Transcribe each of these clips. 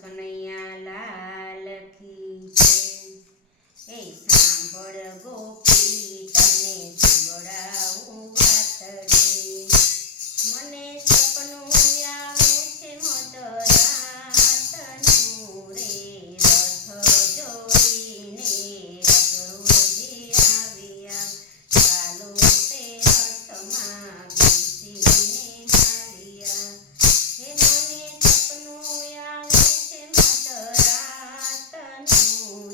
કનૈયા લાલ કી જય। એ સાંભળ ગોપી તને સંભળાવું વાતડી, મને સપનું આવ્યું છે મધરાતનું રે, રથ જોડીને રઘુજી આવ્યા, ચાલો તે રથમાં બેસીને હાલ્યા। હે મને સપનું આવ્યું છે મધરાતનું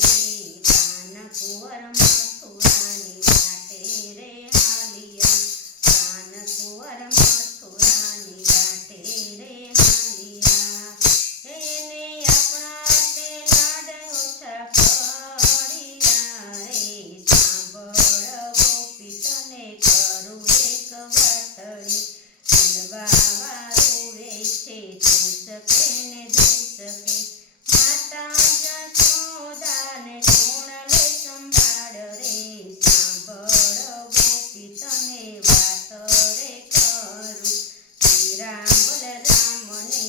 રે, કાન કુંવર મથુરાની વાટે રે હાલ્યા, કાન કુંવર મથુરાની વાટે રે હાલ્યા। એને આપણા તે લાડ ઓછા પડ્યા રે, સાંભળ ગોપી તને કરું એક વાતડી, ચંદબાવા રોવે છે ધૂસકે ને ધૂસકે, માતા જશોદાને કોણ લે સંભાળ રે, સાંભળ ગોપી તને વાત રે કરું, શ્રીરામ બલરામને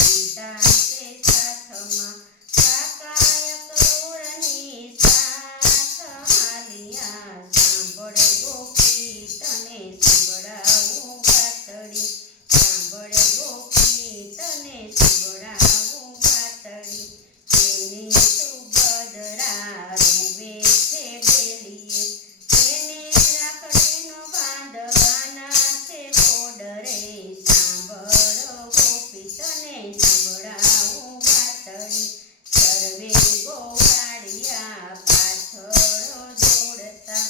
લીધા તે સાથમાં, કાકાય ક્રૂરની સાથ હાલ્યા, સાંભળ ગોપી તને સંભળાવું વાતડી, સાંભળ ગોપી તને સંભળાવું વાતડી, તેની સુભદ્રા રોવે છે ડેલીએ, તેને રાખડીનો બાંધવાના છે કોડ રે, સાંભળ ગોપી તને સંભળાવું વાતડી, સર્વે ગોવાળિયા પાછળ દોડતા,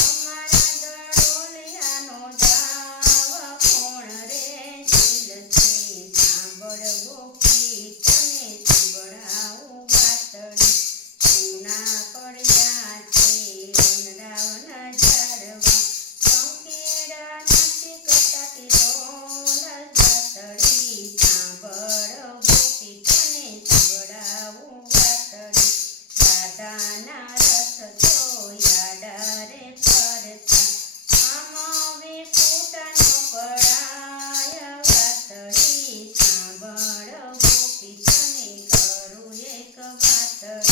અમારા દડોલિયાનો દાવ કોણ રે ઝીલશે, સાંભળ ગોપી તને સંભળાવું વાતડી, સોના પડ્યા છે વનરાવના ઝાડવા, કંકેડા નથી કટાતી રોલ વાતડી, સાંભળ ગોપી તને સંભળાવું વાતડી, રાધાના રથ તો યાડા રે ફરતા, આમ હવે ફૂટાનો પડાય વાતડી, સાંભળ ગોપી તને કરું એક વાતડી।